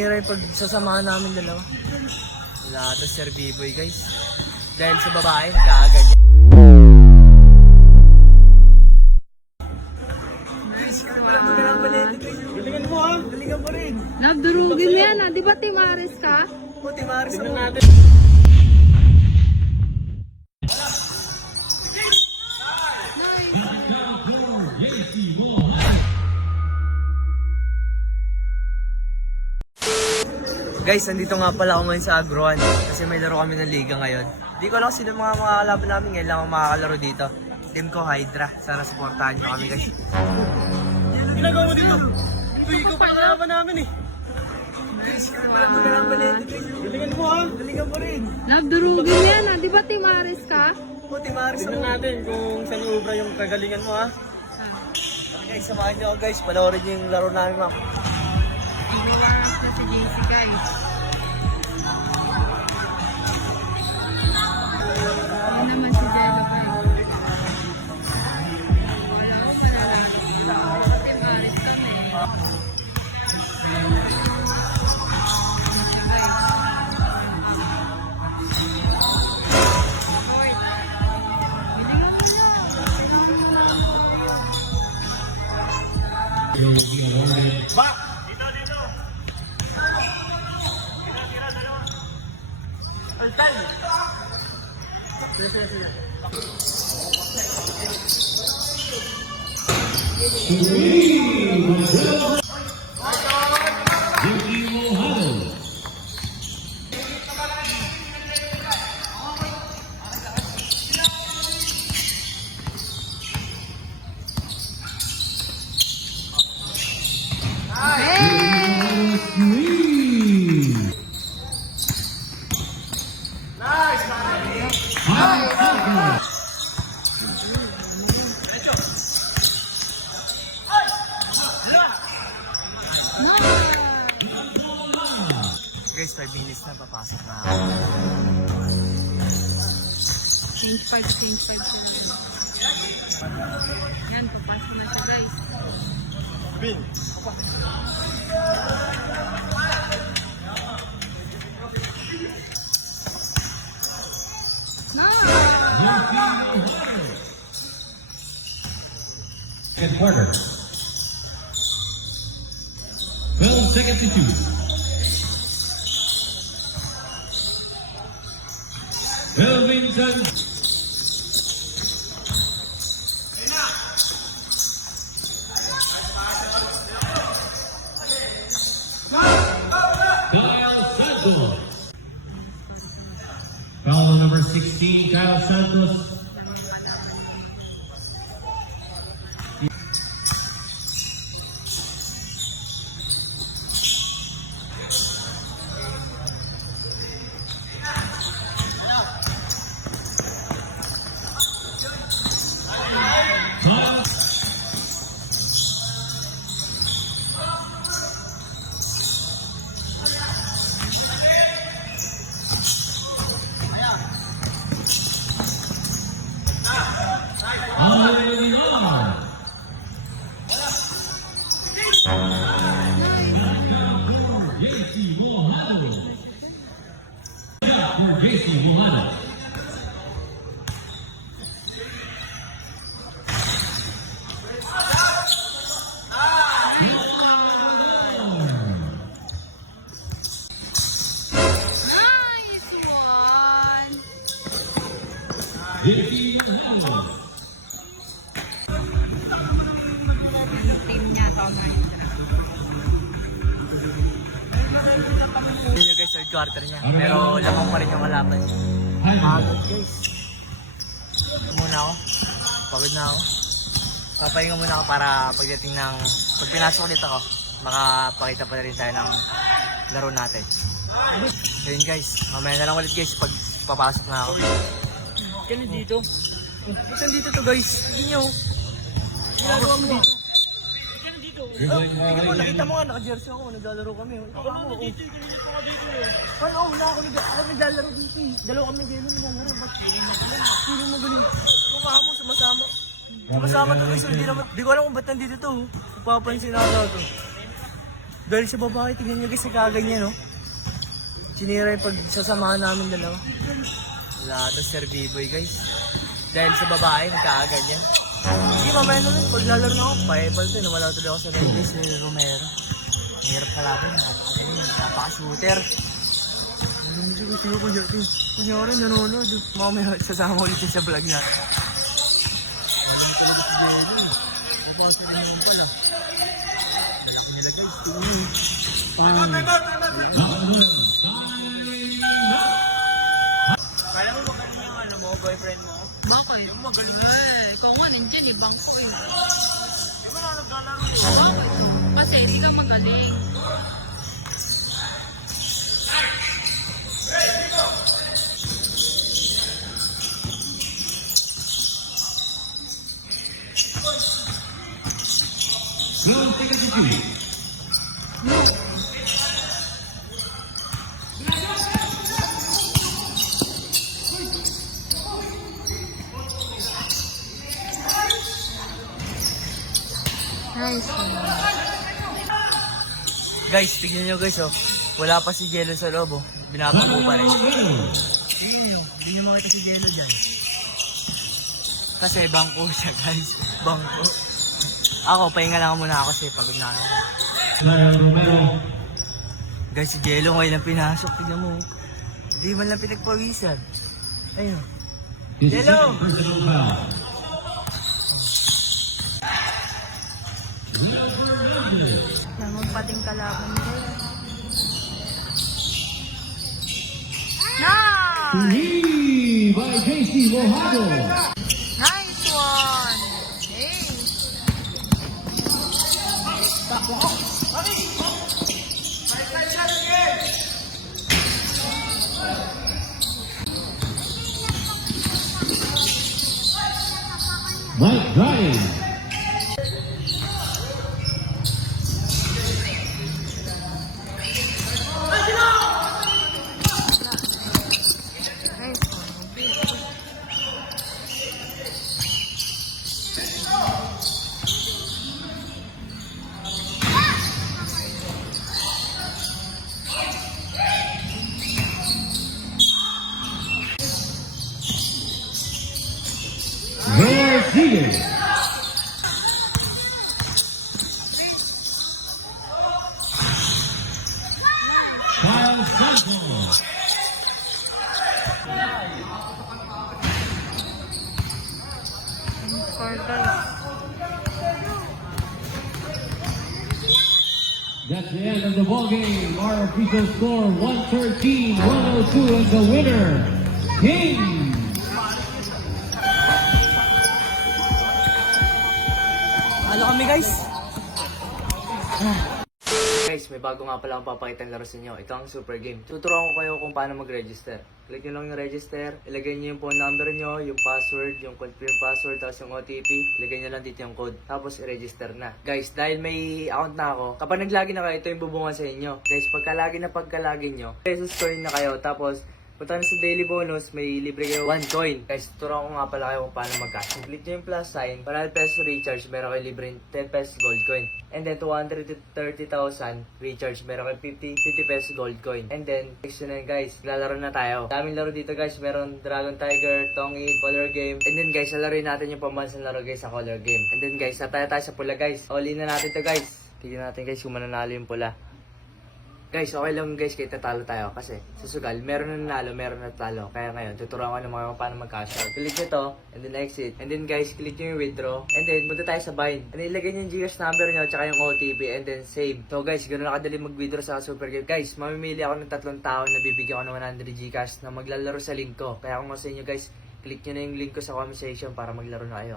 Hirap pag sasamahan namin dalawa. Wala ito Sir B-Boy guys. Dahil sa babae, kaagad. Galingan mo ha, galingan mo rin. Nagdurugin yan ha, di ba Timares ka? O, Timaris ako natin. Guys, nandito nga pala ako ngayon sa Agroan kasi may laro kami ng liga ngayon. Hindi ko alam sino mga kalaban namin, ngayon lang ako makakalaro dito. Team ko Hydra, sana supportahan nyo kami guys. Ginagawa mo dito? Ito, ikaw pa kalaban namin eh. Guys, galingan mo ha, galingan mo rin. Nagdurugin yan ha, di ba Timares ka? O, Timaris ako natin kung saan ubra yung kagalingan mo ha. Guys, samahan nyo ako guys, panoorin nyo yung laro namin ma'am. Iwaras na si JC guys. Yan naman si Jello kayo. Wala ko pala. Timares kami. Guys, 5 minutes na, papasok na ako. Change 5 na. Yan, papasok na siya guys. Bin! Second quarter. 12 seconds to shoot. Elvington. Kyle Santos. Foul number 16, Kyle Santos. Nice one! Yung team niya, tama yun. Yun yung guys, third quarter niya. Pero lamang pa rin yung kalaban. Pagod guys. Ito muna ako. Pagod na ako. Papahinga muna ako para pagdating ng... Pag pinasok ulit ako, makapakita pa na rin tayo ng laro natin. Yun guys, mamaya na lang ulit guys pag papasok na ako. Kaya dito. Saan dito to guys? Hindi nyo. Ginagawa mo dito. Tingnan mo, nakita mo nga, naka-jersey ako, naglalaro kami. Ikaw mo, dito, paano ako naglalaro dito eh. Dalawa kami dito naglalaro, ba't galing mo galing? Sino mo galing? Kumaka mo, sumasama. Sumasama to guys, hindi ko alam kung ba't nandito to. Papansin ako to. Dahil sa babae, tingnan nyo guys, nagkaganyan, no? Sinira yung pagsasamahan namin dalawa. Wala ito, Sir B-Boy, guys. Dahil sa babae, nagkaganyan. Hindi, mamaya na rin. Pag lalaro na ako, pa-epal to. Nawala tuloy ako sa red list ni Romero. Mahirap kalaban, napakagaling, napaka-shooter. Nandun ko siya ko dyan. Kunyari, nanonood. Mamaya, sasama ulit yun sa vlog natin. Kapasa rin naman pala. Kaya mo magaling yung ano mo, boyfriend mo? Bakit? Maganda eh. Ikaw nga, nandiyan eh, bangko eh. Di ba nga naglalaro? Kasi hindi ka magaling. Well, second to shoot. Nice. Guys, tignan nyo guys oh. Wala pa si Jello sa loob oh. Binabago pa rin. Tignan nyo, hindi nyo makita si Jello dyan. Kasi bangko siya guys. Bangko. Ako, pahinga lang muna ako kasi pagod na ako. Lionel Romero. Guys, si Jello ngayon lang pinasok. Tignan mo. Hindi man lang pinagpawisan. Ayun. His Hello. second personal foul. Magpating kalaban din. Nice! Three by JC Mojado. Nice one! Hey! Mike Drive. Nice one. Rodriguez. Kyle Santos. For guys. That's the end of the ball game. Our official score 113-102, and the winner, King. Halo kami guys. Guys, may bago nga pala akong papakita ng laro sa inyo. Ito ang super game. Tuturuan ko kayo kung paano mag-register. Click nyo lang yung register, ilagay nyo yung phone number nyo, yung password, yung confirm password, tapos yung OTP. Ilagay nyo lang dito yung code, tapos i-register na. Guys, dahil may account na ako, kapag naglagi na kayo, ito yung bubungan sa inyo. Guys, pagkalagi nyo, pesos coin na kayo, tapos punta na sa daily bonus, may libre kayo 1 coin. Guys, turuan ko nga pala kayo kung paano mag-cash. Click nyo yung plus sign, 100 pesos recharge, meron kayo libre 10 pesos gold coin. And then 230,000 recharge, meron kayo 50 pesos gold coin. And then, next na yun guys, lalaro na tayo. Daming laro dito guys, meron Dragon Tiger, Tongi, Color Game. And then guys, lalaroin natin yung pambansang laro guys sa Color Game. And then guys, nataya tayo sa pula guys. All in na natin to guys. Tignan natin guys kung mananalo yung pula. Guys, okay lang guys kahit tatalo tayo kasi sa sugal, meron na nanalo, meron na talo. Kaya ngayon, tuturuan ko ng mga paano mag-cash out. Click nyo to, and then exit. And then guys, click nyo yung withdraw. And then, punta tayo sa bind. And then, ilagay nyo yung Gcash number nyo, tsaka yung OTP, and then save. So guys, ganoon na kadali mag-withdraw sa Super Game. Guys, mamimili ako ng 3 tao na bibigyan ko ng 100 Gcash na maglalaro sa link ko. Kaya kung sa inyo guys, click nyo na yung link ko sa comment section para maglaro na kayo.